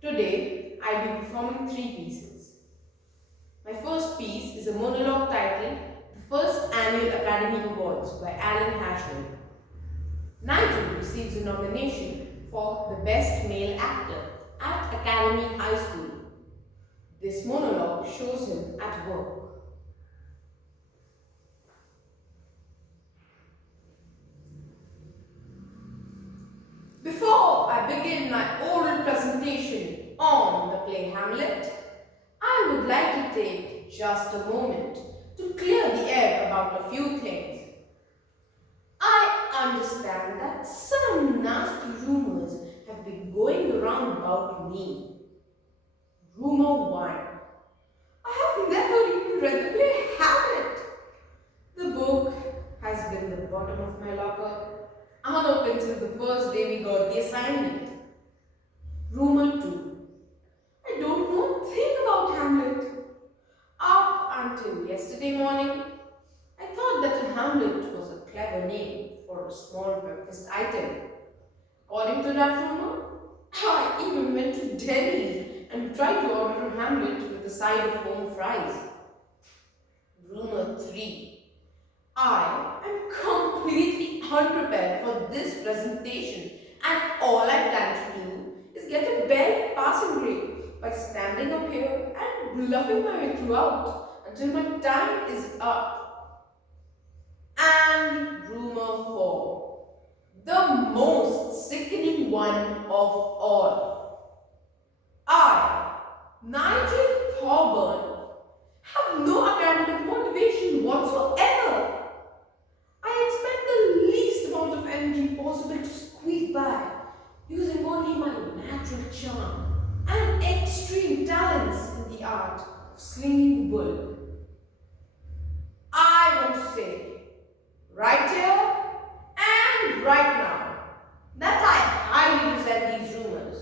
Today, I'll be performing three pieces. My first piece is a monologue titled The First Annual Academy Awards by Alan Hashman. Nigel receives a nomination for the Best Male Actor at Academy High School. This monologue shows him at work. Before I begin my oral presentation on the play Hamlet, I would like to take just a moment to clear the air about a few things. I understand that some nasty rumors have been going around about me. Rumor 1. I have never even read the play Hamlet. The book has been the bottom of my locker, unopened since the first day we got the assignment. Rumor 2. I don't know a thing about Hamlet. Up until yesterday morning, I thought that a Hamlet was a clever name for a small breakfast item. According to that rumor, I even went to Delhi and tried to order a Hamlet with a side of home fries. Rumor 3. I am completely unprepared for this presentation, and all I plan to do is get a bare passing grade by standing up here and bluffing my way throughout until my time is up. And rumor 4, the most sickening one of all. I, Nigel Thorburn, have no academic motivation whatsoever. I expend the least amount of energy possible to squeak by, using only my natural charm and extreme talents in the art of slinging the bull. I want to say, right here and right now, that I highly resent these rumors.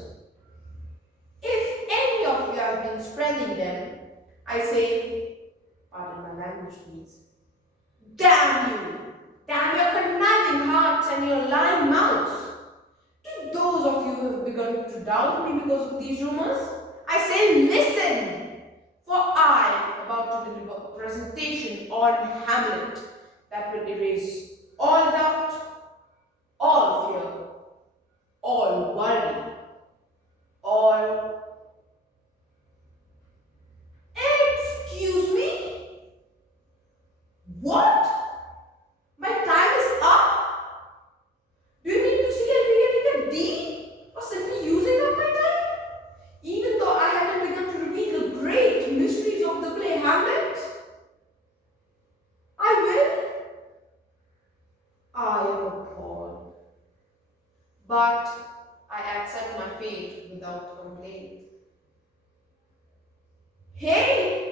If any of you have been spreading them, I say, pardon my language please, damn you! Damn your conniving hearts and your lying mouths! To those of you who have begun to doubt me because of these rumors, I say listen! For I am about to deliver a presentation on Hamlet that will erase all doubt, all fear, all worry, all... Excuse me? What? My time is up? Do you mean to say I'll be getting a D for simply using up my time? Even though I haven't begun to reveal the great mysteries of the play Hamlet? I will. I am appalled. But I accept my fate without complaint. Hey!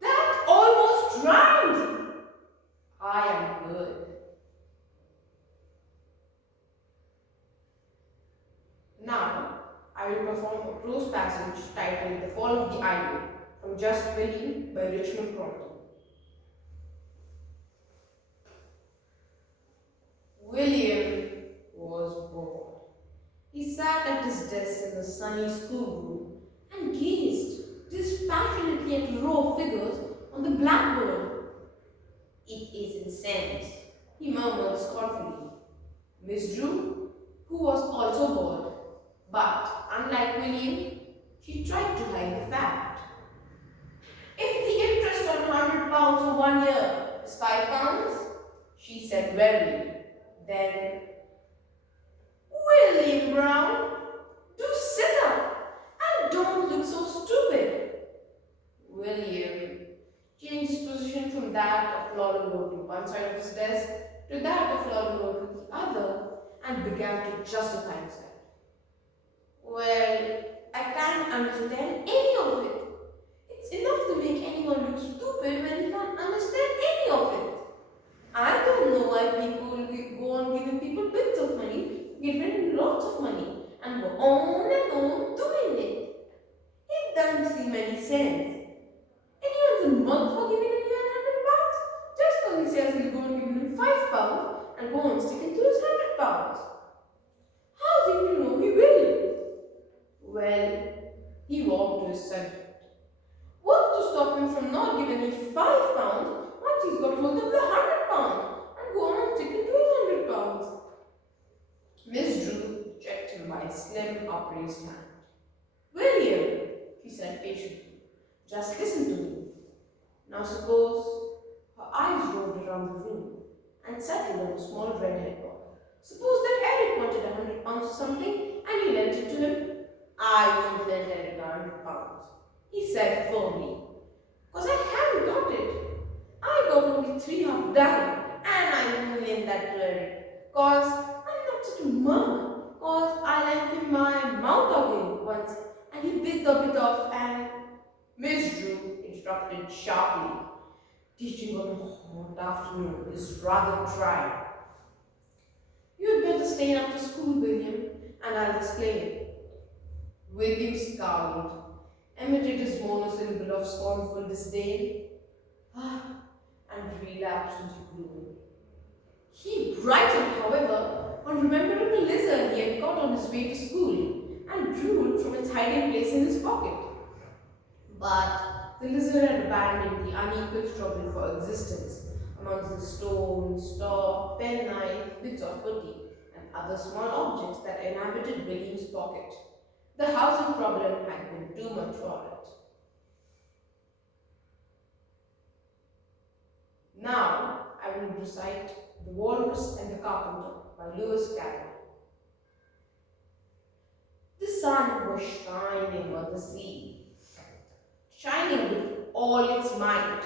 That almost rhymed! I am good. Now, I will perform a prose passage titled The Fall of the Idol from Just William by Richmond Crompton. William was bored. He sat at his desk in the sunny schoolroom and gazed dispassionately at the row of figures on the blackboard. It is incense, he murmured scornfully. Miss Drew, who was also bored, but unlike William, she tried to hide the fact. If the interest on £100 for 1 year is £5, she said wearily, then, William Brown, do sit up and don't look so stupid. William changed his position from that of Lord to one side of his desk to that of Lord to the other and began to justify himself. Well, I can't understand any of it. It's enough to make anyone look stupid when they can't understand any of it. I don't know why people go on giving people bits of money, giving lots of money, and go on and on doing it. It doesn't seem any sense. Anyone's a mug for giving a man £100 just because he says he'll go and give him £5 and go on sticking to his £100. How's he to know he will? Well, said. What's to stop him from not giving me £5 once he's got hold of the £100 and go on and stick it to his £100? Miss Drew checked him by a slim, upraised hand. William, she said patiently, just listen to me. Now suppose her eyes roved around the room and settled on a small red-head boy. Suppose that Eric wanted £100 or something and you lent it to him. I won't lend Eric £100, he said firmly, because I haven't got it. I got only three half down and I won't lend that to Eric, because I'm not such a mug, because I lent him my mouth organ once and he bit the bit off and Miss Drew interrupted sharply. Teaching on a hot afternoon is rather dry. You'd better stay after school, William, and I'll explain. William scowled, emitted his monosyllable of scornful disdain, and relapsed into gloom. He brightened, however, on remembering the lizard he had caught on his way to school and drew it from its hiding place in his pocket. But the lizard had abandoned the unequal struggle for existence amongst the stones, stalk, penknife, bits of putty, and other small objects that inhabited William's pocket. The housing problem had been too much for it. Now I will recite The Walrus and the Carpenter by Lewis Carroll. The sun was shining on the sea, shining with all its might.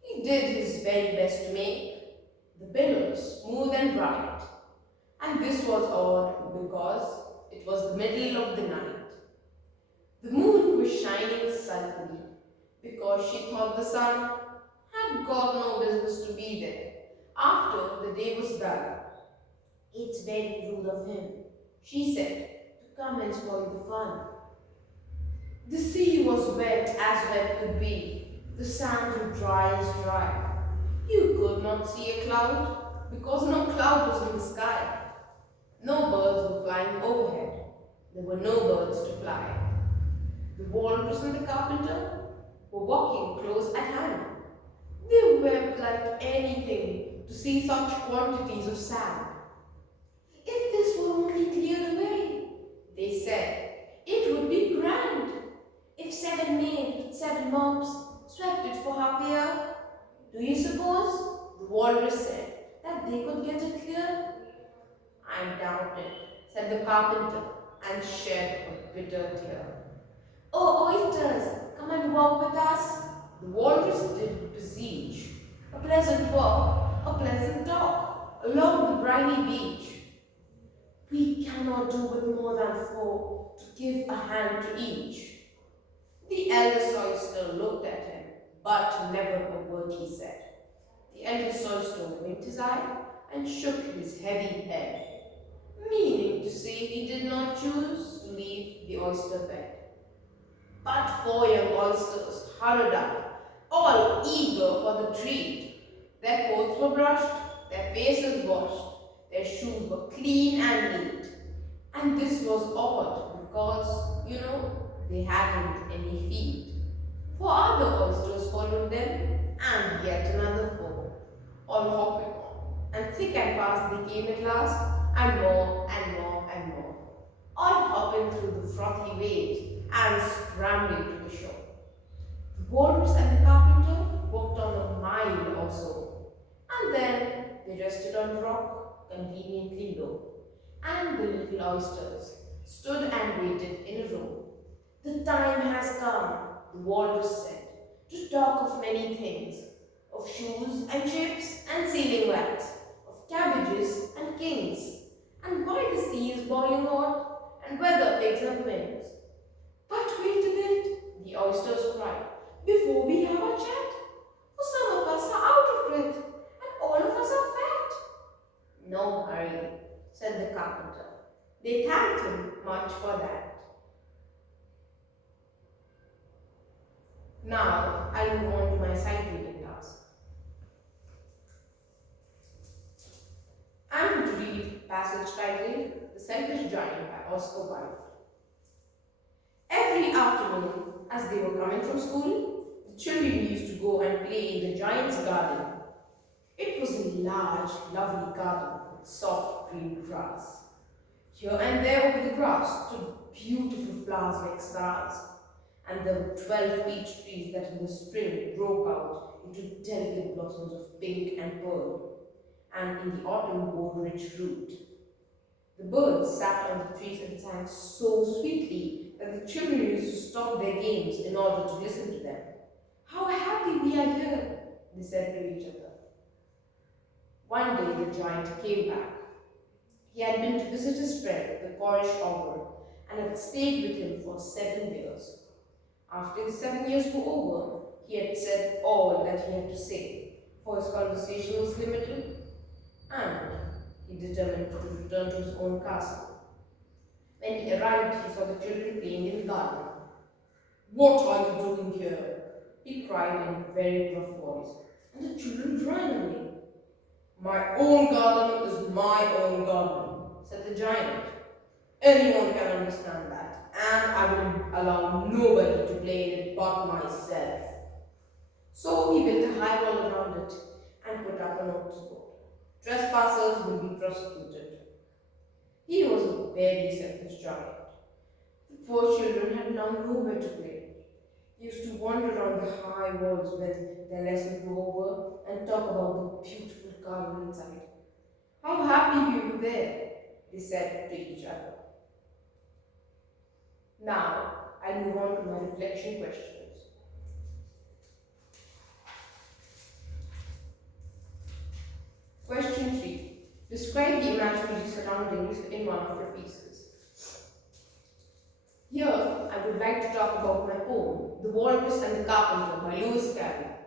He did his very best to make the billows smooth and bright. And this was odd because it was the middle of the night. The moon was shining sulkily because she thought the sun had got no business to be there after the day was done. It's very rude of him, she said, to come and spoil the fun. The sea was wet as wet could be. The sand was dry as dry. You could not see a cloud because no cloud was in the sky. No birds were flying overhead. There were no birds to fly. The Walrus and the Carpenter were walking close at hand. They wept like anything to see such quantities of sand. If this were only cleared away, they said, it would be grand. If 7 maids, 7 mops swept it for half a year, do you suppose, the Walrus said, that they could get it cleared? I doubt it, said the Carpenter, and shed a bitter tear. Oh, oysters, come and walk with us. The Walrus did beseech. A pleasant walk, a pleasant talk, along the briny beach. We cannot do with more than 4 to give a hand to each. The eldest oyster looked at him, but never a word he said. The eldest oyster winked his eye and shook his heavy head, meaning to say he did not choose to leave the oyster bed. But 4 young oysters hurried up, all eager for the treat. Their coats were brushed, their faces washed, their shoes were clean and neat. And this was odd because, they hadn't any feet. 4 other oysters followed them, and yet another 4, all hopping on. And thick and fast they came at last, and more and more and more, all hopping through the frothy waves and scrambling to the shore. The Walrus and the Carpenter walked on a mile or so, and then they rested on a rock conveniently low, and the little oysters stood and waited in a row. The time has come, the Walrus said, to talk of many things, of shoes and chips and sealing wax, of cabbages and kings, and why the sea is boiling hot, and whether pigs have wings. But wait a bit, the oysters cried, before we have a chat. For some of us are out of breath, and all of us are fat. No hurry, said the Carpenter. They thanked him much for that. Now, I'll move on to my sight reading task. I'm going to read passage titled The Selfish Giant by Oscar Wilde. Every afternoon, as they were coming from school, the children used to go and play in the giant's garden. It was a large, lovely garden with soft green grass. Here and there over the grass stood beautiful flowers like stars, and there were 12 peach trees that in the spring broke out into delicate blossoms of pink and pearl, and in the autumn bore rich fruit. The birds sat on the trees and sang so sweetly that the children used to stop their games in order to listen to them. How happy we are here, they said to each other. One day the giant came back. He had been to visit his friend, the Cornish ogre, and had stayed with him for 7 years. After the 7 years were over, he had said all that he had to say, for his conversation was limited, and he determined to return to his own castle. When he arrived, he saw the children playing in the garden. "What are you doing here?" he cried in a very gruff voice, and the children ran away. "My own garden is my own garden," said the giant. "Anyone can understand that, and I will allow nobody to play in it but myself." So he built a high wall around it and put up a notice board. Trespassers will be prosecuted. He was a very selfish giant. The poor children had now nowhere to play. They used to wander around the high walls when their lessons were over and talk about the beautiful garden inside. "How happy we were there," they said to each other. Now, I'll move on to my reflection questions. Question 3. Describe the imaginary surroundings in one of your pieces. Here, I would like to talk about my poem, The Walrus and the Carpenter by Lewis Carroll.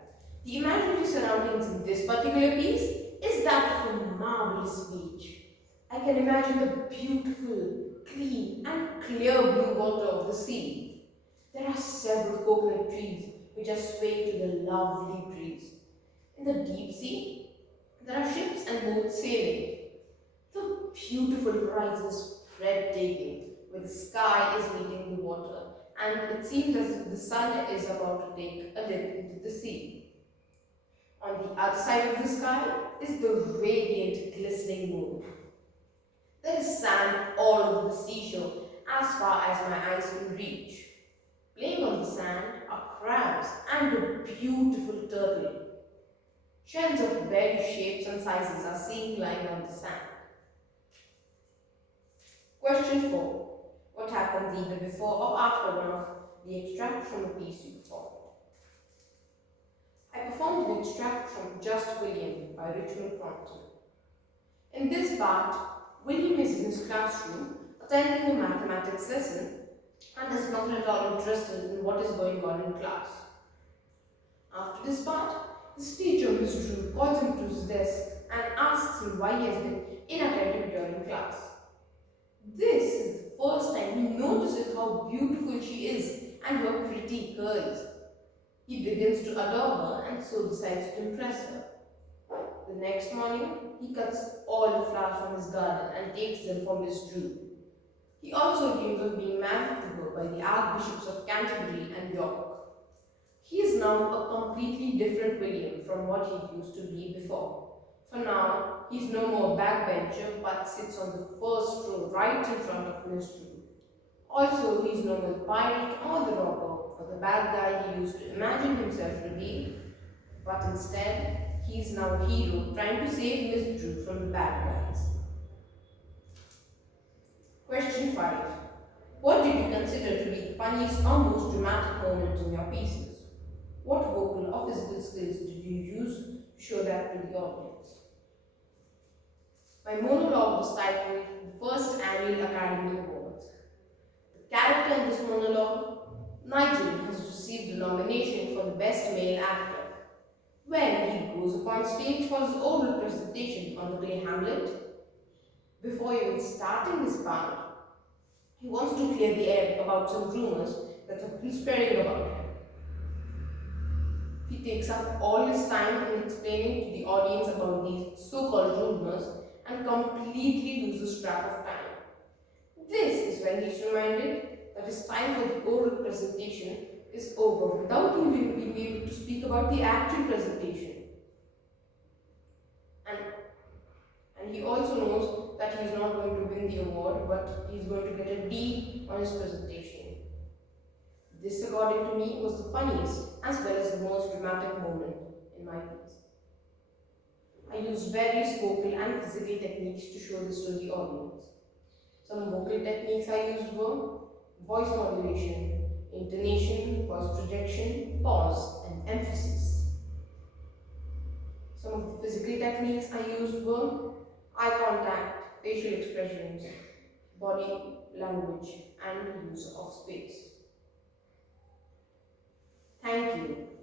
The imaginary surroundings in this particular piece is that of a marvelous beach. I can imagine the beautiful, clean and clear blue water of the sea. There are several coconut trees which are swaying to the lovely breeze. In the deep sea, there are ships and boats sailing. The beautiful horizon is breathtaking, where the sky is meeting the water, and it seems as if the sun is about to take a dip into the sea. On the other side of the sky is the radiant, glistening moon. There is sand all over the seashore as far as my eyes can reach. Playing on the sand are crabs and a beautiful turtle. Shells of various shapes and sizes are seen lying on the sand. Question 4. What happens either before or after one of the extract from a piece you performed? I performed an extract from Just William by Richard Crompton. In this part, William is in his classroom attending a mathematics lesson and is not at all interested in what is going on in class. After this part, his teacher, Miss Drew, calls him to his desk and asks him why he has been inattentive during class. This is the first time he notices how beautiful she is and her pretty curls. He begins to adore her and so decides to impress her. The next morning, he cuts all the flowers from his garden and takes them for Miss Drew. He also dreams of being married to her by the Archbishops of Canterbury and York. He is now a completely different William from what he used to be before. For now, he is no more backbencher but sits on the first row right in front of Miss Drew. Also, he is no more the pirate or the robber or the bad guy he used to imagine himself to be, but instead, he is now a hero trying to save Miss Drew from the bad guys. Question 5. What did you consider to be the funniest or most dramatic moment in your pieces? What vocal or physical skills did you use to show that to the audience? My monologue was titled The First Annual Academy Awards. The character in this monologue, Nigel, has received a nomination for the Best Male Actor. When he goes upon stage for his oral presentation on the play Hamlet, before even starting his part, he wants to clear the air about some rumors that have been spreading about him. He takes up all his time in explaining to the audience about these so-called rumors and completely loses track of time. This is when he is reminded that it is time for the oral presentation is over without even being able to speak about the actual presentation. And, and he also knows that he is not going to win the award, but he is going to get a D on his presentation. This, according to me, was the funniest as well as the most dramatic moment in my piece. I used various vocal and physical techniques to show this to the audience. Some vocal techniques I used were voice modulation, intonation, voice projection, pause, and emphasis. Some of the physical techniques I used were eye contact, facial expressions, body language, and use of space. Thank you.